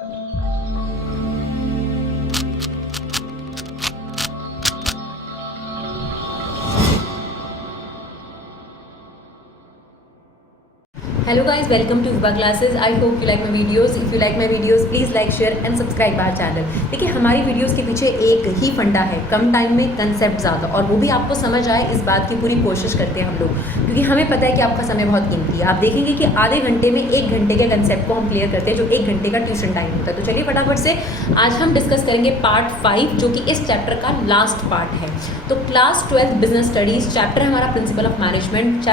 Hello guys, welcome to Viva Classes. I hope you like my videos. If you like my videos, please like, share and subscribe our channel. देखिए हमारी videos के पीछे एक ही फंडा है, कम time में concept ज़्यादा, और वो भी आपको समझ आए इस बात की पूरी कोशिश करते हैं हम लोग, क्योंकि हमें पता है कि आपका समय बहुत कीमती है। आप देखेंगे कि आधे घंटे में 1 घंटे के कंसेप्ट को हम क्लियर करते हैं, जो 1 घंटे का ट्यूशन टाइम होता है। तो चलिए फटाफट से आज हम डिस्कस करेंगे पार्ट 5, जो कि इस चैप्टर का लास्ट पार्ट है। तो क्लास 12 बिजनेस स्टडीज चैप्टर है हमारा प्रिंसिपल ऑफ मैनेजमेंट।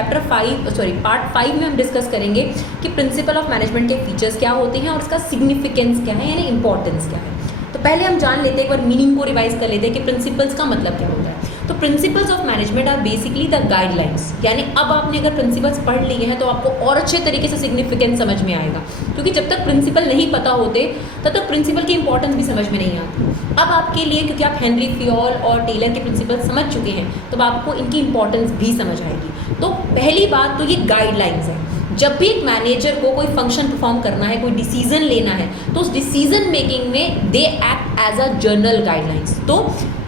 पार्ट 5 में हम डिस्कस करेंगे कि प्रिंसिपल ऑफ मैनेजमेंट के फीचर्स क्या होते हैं और उसका सिग्निफिकेंस क्या है, यानी इंपॉर्टेंस क्या है। तो पहले हम जान लेते हैं, एक बार मीनिंग को रिवाइज कर लेते हैं कि प्रिंसिपल्स का मतलब क्या होता है। तो principles of management are basically the guidelines, यानी अब आपने अगर प्रिंसिपल्स पढ़ लिए हैं तो आपको और अच्छे तरीके से सिग्निफिकेंस समझ में आएगा, क्योंकि जब तक प्रिंसिपल नहीं पता होते तब तक प्रिंसिपल की इंपॉर्टेंस भी समझ में नहीं आती। अब आपके लिए, क्योंकि आप हेनरी फियोल और टेलर के प्रिंसिपल समझ चुके हैं, तो आपको इनकी इंपॉर्टेंस भी समझ आएगी। तो पहली बात तो ये गाइडलाइंस है। जब भी एक मैनेजर को कोई फंक्शन परफॉर्म करना है, कोई डिसीजन लेना है, तो उस डिसीजन मेकिंग में they act as a general guidelines. तो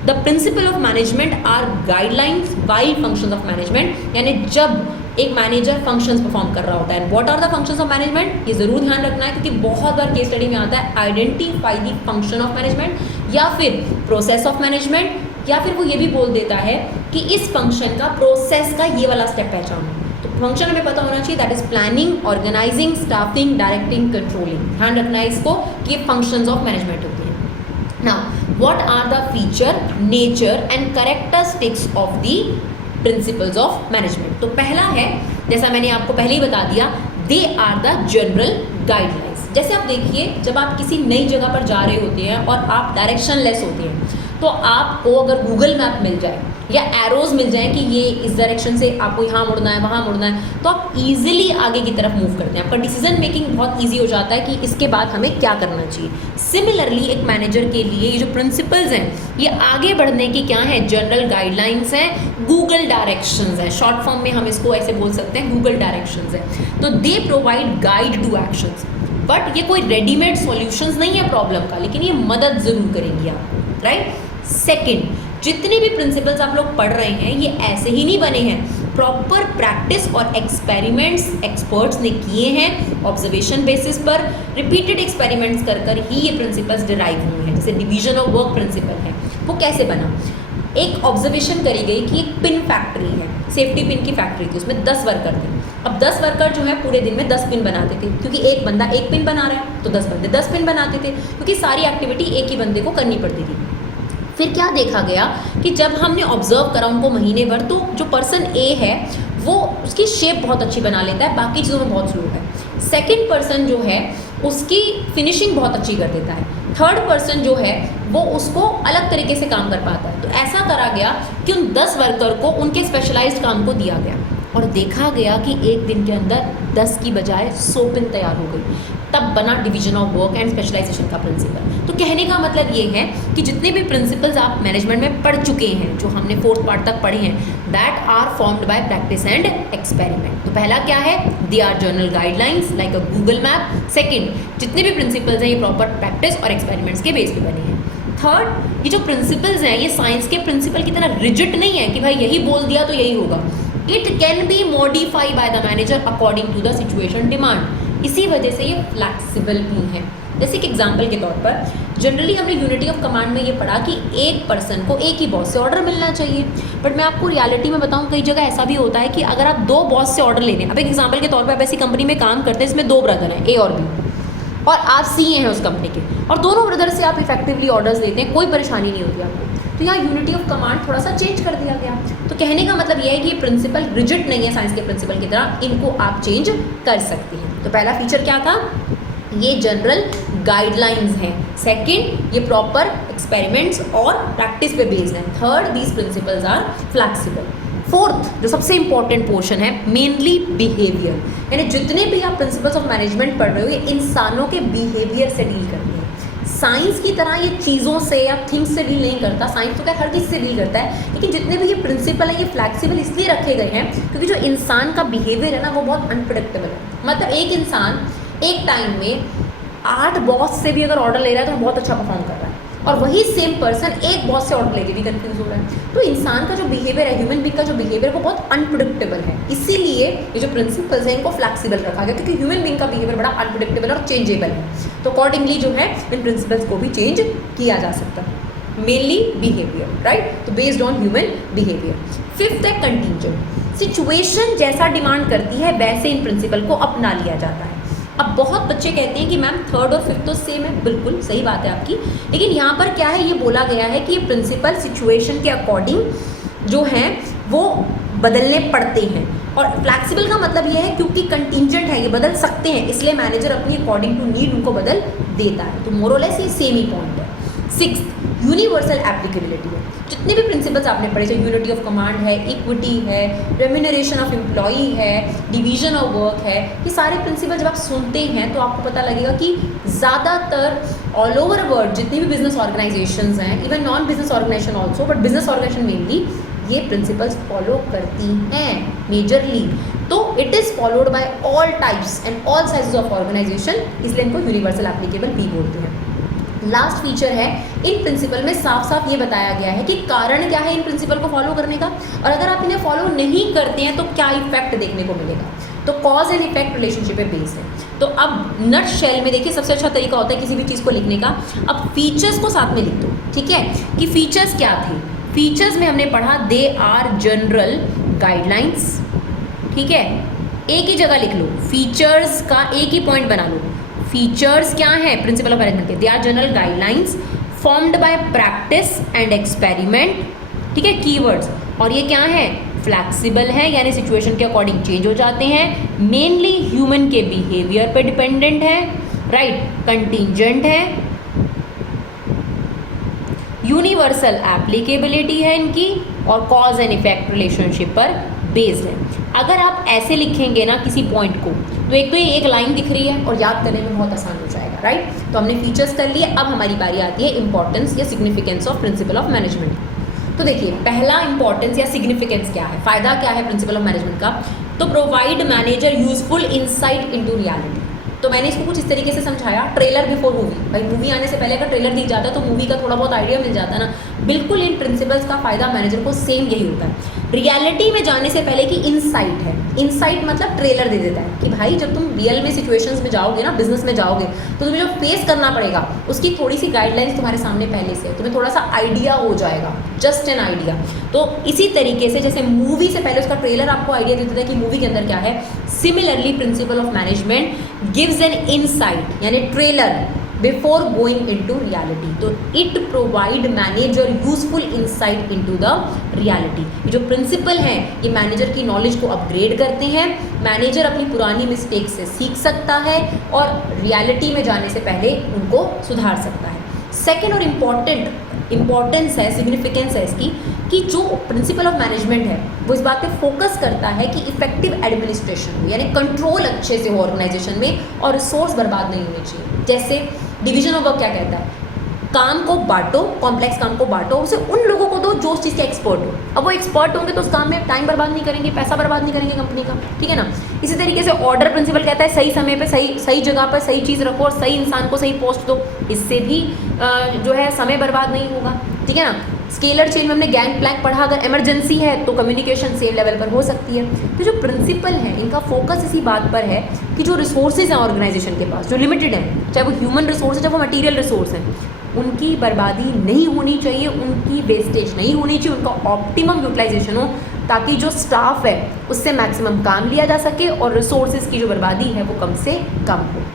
the principle of management are guidelines while functions of management, यानी जब एक मैनेजर फंक्शंस परफॉर्म कर रहा होता है। What are the functions of management, ये जरूर ध्यान रखना है, क्योंकि बहुत बार केस स्टडी में आता है identify the function of management, या फिर प्रोसेस ऑफ मैनेजमेंट, या फिर वो ये भी बोल देता है कि इस फंक्शन का, प्रोसेस का ये वाला स्टेप पहचानो। तो फंक्शन हमें पता होना चाहिए, that is planning, organising, staffing, directing, controlling. ध्यान रखना है इसको कि ये फंक्शंस ऑफ मैनेजमेंट होते हैं। Now what are the feature, nature and characteristics of the principles of management. तो पहला है, जैसा मैंने आपको पहले ही बता दिया, they are the general guidelines. जैसे आप देखिए, जब आप किसी नई जगह पर जा रहे होते हैं और आप डायरेक्शन लेस होते हैं, तो आपको अगर गूगल मैप मिल जाए या एरोज मिल जाए कि ये इस डायरेक्शन से आपको यहाँ मुड़ना है, वहाँ मुड़ना है, तो आप इजीली आगे की तरफ मूव करते हैं। आपका डिसीजन मेकिंग बहुत इजी हो जाता है कि इसके बाद हमें क्या करना चाहिए। सिमिलरली एक मैनेजर के लिए ये जो प्रिंसिपल्स हैं, ये आगे बढ़ने की क्या है, जनरल गाइडलाइंस हैं, गूगल डायरेक्शंस हैं। शॉर्ट फॉर्म में हम इसको ऐसे बोल सकते हैं, गूगल डायरेक्शंस हैं। तो they provide guide to actions, but ये कोई रेडीमेड सॉल्यूशंस नहीं है प्रॉब्लम का, लेकिन ये मदद जरूर करेंगी आपको, राइट। सेकेंड, जितने भी प्रिंसिपल्स आप लोग पढ़ रहे हैं, ये ऐसे ही नहीं बने हैं, प्रॉपर प्रैक्टिस और एक्सपेरिमेंट्स एक्सपर्ट्स ने किए हैं। ऑब्जर्वेशन बेसिस पर रिपीटेड एक्सपेरिमेंट्स कर कर ही ये प्रिंसिपल्स डिराइव हुए हैं। जैसे डिवीजन ऑफ वर्क प्रिंसिपल है, वो कैसे बना, एक ऑब्जर्वेशन करी गई कि एक पिन फैक्ट्री है, सेफ्टी पिन की फैक्ट्री थी, उसमें 10 वर्कर थे। अब 10 वर्कर जो है पूरे दिन में 10 पिन बनाते थे, क्योंकि एक बंदा 1 पिन बना रहा है तो 10 बंदे 10 पिन बनाते थे, क्योंकि सारी एक्टिविटी एक ही बंदे को करनी पड़ती थी। फिर क्या देखा गया कि जब हमने ऑब्जर्व करा उनको महीने भर, तो जो पर्सन ए है वो उसकी शेप बहुत अच्छी बना लेता है, बाकी चीज़ों में बहुत स्लो है। सेकंड पर्सन जो है उसकी फिनिशिंग बहुत अच्छी कर देता है। थर्ड पर्सन जो है वो उसको अलग तरीके से काम कर पाता है। तो ऐसा करा गया कि उन 10 वर्कर को उनके स्पेशलाइज्ड काम को दिया गया, और देखा गया कि एक दिन के अंदर 10 की बजाय 100 पिन तैयार हो गई। तब बना division of work and specialisation का प्रिंसिपल। तो कहने का मतलब ये है कि जितने भी प्रिंसिपल्स आप मैनेजमेंट में पढ़ चुके हैं, जो हमने 4th पार्ट तक पढ़े हैं, that are formed by practice and experiment. तो पहला क्या है, they are general guidelines like a Google map. Second, जितने भी प्रिंसिपल्स हैं ये प्रॉपर प्रैक्टिस और एक्सपेरिमेंट्स के बेस पे बने हैं। थर्ड, ये जो प्रिंसिपल्स हैं ये साइंस के प्रिंसिपल की तरह रिजिड नहीं है कि भाई यही बोल दिया तो यही होगा। It can be modify by the manager according to the situation demand. इसी वजह से ये फ्लैक्सिबल भी है। जैसे कि एग्जाम्पल के तौर पर, जनरली हमने यूनिटी ऑफ कमांड में ये पढ़ा कि एक पर्सन को एक ही बॉस से ऑर्डर मिलना चाहिए, बट मैं आपको रियलिटी में बताऊं, कई जगह ऐसा भी होता है कि अगर आप 2 बॉस से ऑर्डर ले लें। अब एक एग्जाम्पल के तौर पर आप ऐसी कंपनी में काम करते हैं इसमें 2 ब्रदर हैं, ए और बी, और आप सी हैं उस कंपनी के, और दोनों ब्रदर से आप इफेक्टिवली ऑर्डर्स लेते हैं, कोई परेशानी नहीं होती आपको। तो यहाँ यूनिटी ऑफ कमांड थोड़ा सा चेंज कर दिया गया। तो कहने का मतलब ये है कि ये प्रिंसिपल रिजिड नहीं है साइंस के प्रिंसिपल की तरह, इनको आप चेंज कर सकते हैं। तो पहला फीचर क्या था, ये जनरल गाइडलाइंस हैं। सेकंड, ये प्रॉपर एक्सपेरिमेंट्स और प्रैक्टिस पे बेस्ड हैं। Third, these principles are flexible. Fourth, जो सबसे इंपॉर्टेंट पोर्शन है, मेनली बिहेवियर, यानी जितने भी आप प्रिंसिपल्स ऑफ मैनेजमेंट पढ़ रहे हो, ये इंसानों के बिहेवियर से डील करते हैं। साइंस की तरह ये चीज़ों से या थिंग्स से डील नहीं करता, साइंस तो क्या हर चीज़ से डील करता है, लेकिन जितने भी ये प्रिंसिपल हैं ये फ्लैक्सिबल इसलिए रखे गए हैं क्योंकि जो इंसान का बिहेवियर है ना वो बहुत अनप्रेडिक्टेबल है। मतलब एक इंसान एक टाइम में 8 बॉस से भी अगर ऑर्डर ले रहा है तो बहुत अच्छा परफॉर्म कर रहा है, और वही सेम पर्सन एक बॉस से ऑर्डर लेके भी कंफ्यूज हो रहा है। तो इंसान का जो बिहेवियर है, ह्यूमन बीइंग का जो बिहेवियर, वो बहुत अनप्रिडिक्टेबल है। इसीलिए ये जो प्रिंसिपल्स हैं इनको फ्लैक्सिबल रखा गया, क्योंकि ह्यूमन बीइंग का बिहेवियर बड़ा अनप्रिडिक्टेबल और चेंजेबल है। तो अकॉर्डिंगली जो है इन प्रिंसिपल्स को भी चेंज किया जा सकता है। मेनली बिहेवियर, राइट, तो based on human behaviour. Fifth है कंटीजेंट। सिचुएशन जैसा डिमांड करती है वैसे इन प्रिंसिपल को अपना लिया जाता है। अब बहुत बच्चे कहते हैं कि मैम थर्ड और फिफ्थ तो सेम है, बिल्कुल सही बात है आपकी, लेकिन यहाँ पर क्या है, ये बोला गया है कि ये प्रिंसिपल सिचुएशन के अकॉर्डिंग जो हैं वो बदलने पड़ते हैं। और फ्लैक्सिबल का मतलब ये है क्योंकि कंटीजेंट है, ये बदल सकते हैं, इसलिए मैनेजर अपनी अकॉर्डिंग टू नीड उनको बदल देता है। तो मोर और लेस ये सेम ही पॉइंट है। सिक्स्थ, यूनिवर्सल एप्लीकेबिलिटी है। जितने भी प्रिंसिपल्स आपने पढ़े, चाहे यूनिटी ऑफ कमांड है, इक्विटी है, रेम्यूनरेशन ऑफ एम्प्लॉई है, डिवीजन ऑफ वर्क है, ये सारे प्रिंसिपल जब आप सुनते हैं तो आपको पता लगेगा कि ज़्यादातर ऑल ओवर वर्ल्ड जितनी भी बिजनेस ऑर्गेनाइजेशंस हैं, even non business organisation also, but business organisation mainly ये प्रिंसिपल्स फॉलो करती हैं मेजरली। तो it is followed by all types and all sizes of organisation, इसलिए इनको यूनिवर्सल एप्लीकेबल भी बोलते हैं। लास्ट फीचर है, इन प्रिंसिपल में साफ साफ ये बताया गया है कि कारण क्या है इन प्रिंसिपल को फॉलो करने का, और अगर आप इन्हें फॉलो नहीं करते हैं तो क्या इफेक्ट देखने को मिलेगा। तो कॉज एंड इफेक्ट रिलेशनशिप पे बेस्ड है। तो अब नट शेल में देखिए सबसे अच्छा तरीका होता है किसी भी चीज़ को लिखने का, अब फीचर्स को साथ में लिख दो, ठीक है, कि फीचर्स क्या थे। फीचर्स में हमने पढ़ा दे आर जनरल गाइडलाइंस, ठीक है, एक ही जगह लिख लो, फीचर्स का एक ही पॉइंट बना लो। फीचर्स क्या है प्रिंसिपल ऑफ मैनेजमेंट के, they are general guidelines formed by practice and experiment, ठीक है, कीवर्ड्स, और ये क्या है, फ्लैक्सिबल है, यानी सिचुएशन के अकॉर्डिंग चेंज हो जाते हैं, मेनली ह्यूमन के बिहेवियर पे डिपेंडेंट है, राइट, कंटीजेंट है, यूनिवर्सल एप्लीकेबिलिटी है इनकी, और कॉज एंड इफेक्ट रिलेशनशिप पर बेस्ड है। अगर आप ऐसे लिखेंगे ना किसी पॉइंट को, तो एक तो ये एक लाइन दिख रही है और याद करने में बहुत आसान हो जाएगा, राइट। तो हमने फीचर्स कर लिए, अब हमारी बारी आती है इंपॉर्टेंस या significance of principal of management. तो देखिए पहला इंपॉर्टेंस या सिग्निफिकेंस क्या है, फायदा क्या है प्रिंसिपल ऑफ मैनेजमेंट का, तो provide manager useful insight into reality. तो मैंने इसको कुछ इस तरीके से समझाया, ट्रेलर बिफोर मूवी, भाई मूवी आने से पहले अगर ट्रेलर दिख जाता है तो मूवी का थोड़ा बहुत आइडिया मिल जाता है ना, बिल्कुल इन प्रिंसिपल्स का फायदा मैनेजर को सेम यही होता है। रियलिटी में जाने से पहले की इनसाइट है, इनसाइट मतलब ट्रेलर दे देता है कि भाई जब तुम रियल में सिचुएशंस में जाओगे ना, बिजनेस में जाओगे, तो तुम्हें जो फेस करना पड़ेगा उसकी थोड़ी सी गाइडलाइंस तुम्हारे सामने पहले से, तुम्हें थोड़ा सा आइडिया हो जाएगा, जस्ट एन आइडिया। तो इसी तरीके से जैसे मूवी से पहले उसका ट्रेलर आपको आइडिया देता है कि मूवी के अंदर क्या है, similarly principle of management gives an insight यानी trailer before going into reality. तो it provide manager useful insight into the reality. ये जो प्रिंसिपल हैं ये मैनेजर की नॉलेज को अपग्रेड करते हैं, मैनेजर अपनी पुरानी मिस्टेक से सीख सकता है और रियलिटी में जाने से पहले उनको सुधार सकता है। सेकेंड और इम्पॉर्टेंस है, सिग्निफिकेंस है इसकी, कि जो प्रिंसिपल ऑफ मैनेजमेंट है वो इस बात पे फोकस करता है कि इफेक्टिव एडमिनिस्ट्रेशन हो, यानी कंट्रोल अच्छे से हो ऑर्गेनाइजेशन में और रिसोर्स बर्बाद नहीं होने चाहिए। जैसे डिवीजन ऑफ वर्क क्या कहता है, काम को बांटो, कॉम्प्लेक्स काम को बांटो, उसे उन लोगों को दो जो उस चीज़ के एक्सपर्ट हो। अब वो एक्सपर्ट होंगे तो उस काम में टाइम बर्बाद नहीं करेंगे, पैसा बर्बाद नहीं करेंगे कंपनी का, ठीक है ना। इसी तरीके से ऑर्डर प्रिंसिपल कहता है सही समय पे सही जगह पर सही चीज़ रखो और सही इंसान को सही पोस्ट दो, इससे भी जो है समय बर्बाद नहीं होगा, ठीक है ना। स्केलर चेन में हमने गैंग प्लैंक पढ़ा, अगर इमरजेंसी है तो कम्युनिकेशन सेम लेवल पर हो सकती है। तो जो प्रिंसिपल है इनका फोकस इसी बात पर है कि जो रिसोर्सेज हैं ऑर्गेनाइजेशन के पास जो लिमिटेड हैं, चाहे वो ह्यूमन रिसोर्स है चाहे वो मटीरियल रिसोर्स हैं, उनकी बर्बादी नहीं होनी चाहिए, उनकी वेस्टेज नहीं होनी चाहिए, उनका ऑप्टिमम यूटिलाइजेशन हो ताकि जो स्टाफ है उससे मैक्सिमम काम लिया जा सके और रिसोर्सेज की जो बर्बादी है वो कम से कम हो।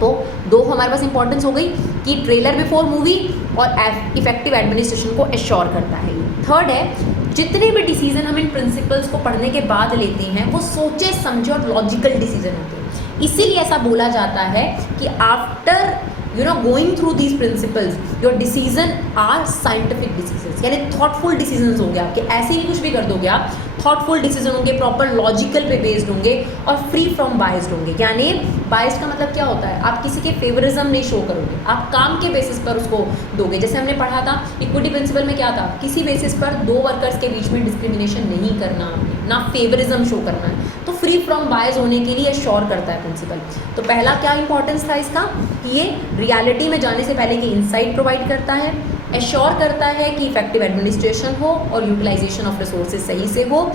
तो दो हमारे पास इंपॉर्टेंस हो गई कि ट्रेलर बिफोर मूवी और इफेक्टिव एडमिनिस्ट्रेशन को एश्योर करता है। थर्ड है, जितने भी डिसीजन हम इन प्रिंसिपल्स को पढ़ने के बाद लेते हैं वो सोचे समझे और लॉजिकल डिसीजन होते हैं। इसीलिए ऐसा बोला जाता है कि after going through these principles your decision are scientific decision, यानी थॉटफुल डिसीजन होंगे आपके, ऐसे ही कुछ भी कर दोगे आप, थॉटफुल डिसीजन होंगे, प्रॉपर लॉजिकल पे बेस्ड होंगे और फ्री फ्रॉम बायस्ड होंगे। यानी बायस्ड का मतलब क्या होता है, आप किसी के फेवरिज्म नहीं शो करोगे, आप काम के बेसिस पर उसको दोगे। जैसे हमने पढ़ा था इक्विटी प्रिंसिपल में क्या था, किसी बेसिस पर दो वर्कर्स के बीच में डिस्क्रिमिनेशन नहीं करना, ना फेवरिज्म शो करना है। तो फ्री फ्रॉम बायस होने के लिए एश्योर करता है प्रिंसिपल। तो पहला क्या इंपॉर्टेंस था इसका कि ये रियलिटी में जाने से पहले की इंसाइट प्रोवाइड करता है, एश्योर करता है कि इफेक्टिव एडमिनिस्ट्रेशन हो और यूटिलाइजेशन ऑफ रिसोर्सेज सही से हो।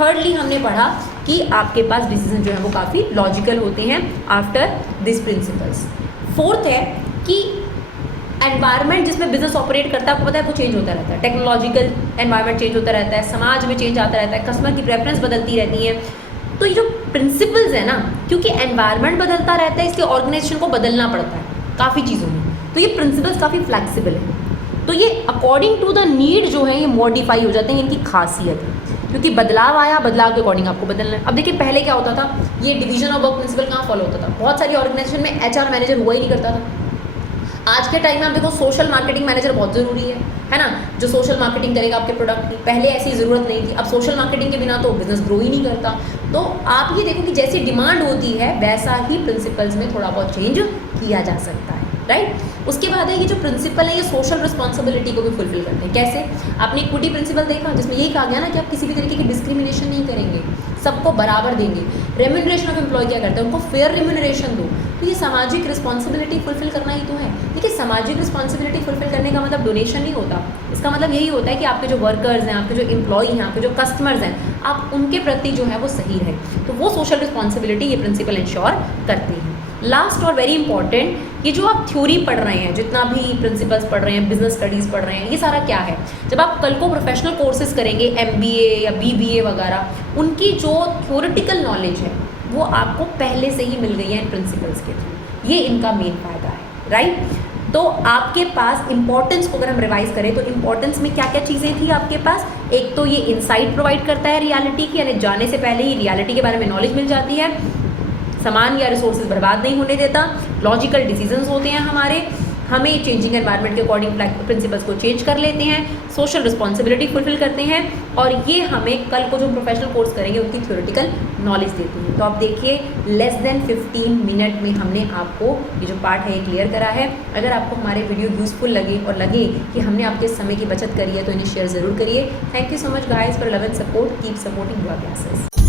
थर्डली हमने पढ़ा कि आपके पास डिसीजन जो है वो काफ़ी लॉजिकल होते हैं आफ्टर दिस प्रिंसिपल्स। फोर्थ है कि एनवायरनमेंट जिसमें बिजनेस ऑपरेट करता है, आपको पता है वो चेंज होता रहता है, टेक्नोलॉजिकल एनवायरनमेंट चेंज होता रहता है, समाज में चेंज आता रहता है, कस्टमर की प्रेफरेंस बदलती रहती है। तो ये जो प्रिंसिपल्स है ना, क्योंकि एनवायरनमेंट बदलता रहता है इसलिए ऑर्गेनाइजेशन को बदलना पड़ता है काफ़ी चीज़ों में, तो ये प्रिंसिपल्स काफ़ी फ्लैक्सीबल है। तो ये अकॉर्डिंग टू द नीड जो है ये मॉडिफाई हो जाते हैं, इनकी खासियत है, क्योंकि बदलाव आया, बदलाव के अकॉर्डिंग आपको बदलना है। अब देखिए पहले क्या होता था, ये डिवीजन ऑफ वर्क प्रिंसिपल कहाँ फॉलो होता था, बहुत सारी ऑर्गेनाइजेशन में एचआर मैनेजर हुआ ही नहीं करता था। आज के टाइम में आप देखो सोशल मार्केटिंग मैनेजर बहुत ज़रूरी है ना, जो सोशल मार्केटिंग करेगा आपके प्रोडक्ट की। पहले ऐसी ज़रूरत नहीं थी, अब सोशल मार्केटिंग के बिना तो बिजनेस ग्रो ही नहीं करता। तो आप ये देखो कि जैसी डिमांड होती है वैसा ही प्रिंसिपल्स में थोड़ा बहुत चेंज किया जा सकता है, राइट। उसके बाद है ये जो प्रिंसिपल है ये सोशल रिस्पॉन्सिबिलिटी को भी फुलफिल करते हैं। कैसे? आपने इक्विटी प्रिंसिपल देखा जिसमें यही कहा गया ना कि आप किसी भी तरीके की डिस्क्रिमिनेशन नहीं करेंगे, सबको बराबर देंगे। रेम्यूनरेशन ऑफ एम्प्लॉय क्या करते हैं, उनको फेयर रेम्यूनरेशन दो। तो ये सामाजिक रिस्पॉन्सिबिलिटी फुलफिल करना ही तो है। देखिए सामाजिक रिस्पॉन्सिबिलिटी फुलफिल करने का मतलब डोनेशन नहीं होता, इसका मतलब यही होता है कि आपके जो वर्कर्स हैं, आपके जो एम्प्लॉई हैं, आपके जो कस्टमर्स हैं, आप उनके प्रति जो है वो सही रहे। तो वो सोशल रिस्पॉन्सिबिलिटी ये प्रिंसिपल इंश्योर करते हैं। लास्ट और वेरी इंपॉर्टेंट, ये जो आप थ्योरी पढ़ रहे हैं, जितना भी प्रिंसिपल्स पढ़ रहे हैं, बिजनेस स्टडीज़ पढ़ रहे हैं, ये सारा क्या है? जब आप कल को प्रोफेशनल कोर्सेज करेंगे, MBA या BBA वगैरह, उनकी जो थ्योरेटिकल नॉलेज है वो आपको पहले से ही मिल गई है इन प्रिंसिपल्स के थ्रू। ये इनका मेन फायदा है, राइट। तो आपके पास इंपॉर्टेंस को अगर हम रिवाइज करें तो इंपॉर्टेंस में क्या क्या चीज़ें थी आपके पास? एक तो ये इंसाइट प्रोवाइड करता है रियलिटी की, यानी जाने से पहले ही रियलिटी के बारे में नॉलेज मिल जाती है। सामान या रिसोर्सेज बर्बाद नहीं होने देता। लॉजिकल डिसीजंस होते हैं हमारे, हमें चेंजिंग एनवायरनमेंट के अकॉर्डिंग प्रिंसिपल्स को चेंज कर लेते हैं, सोशल रिस्पॉन्सिबिलिटी फुलफिल करते हैं, और ये हमें कल को जो प्रोफेशनल कोर्स करेंगे उनकी थ्योरेटिकल नॉलेज देते हैं। तो आप देखिए लेस देन 15 मिनट में हमने आपको ये जो पार्ट है ये क्लियर करा है। अगर आपको हमारे वीडियो यूजफुल लगे और लगे कि हमने आपके समय की बचत करी है तो इन्हें शेयर ज़रूर करिए। Thank you so much guys for love and support, keep supporting your classes.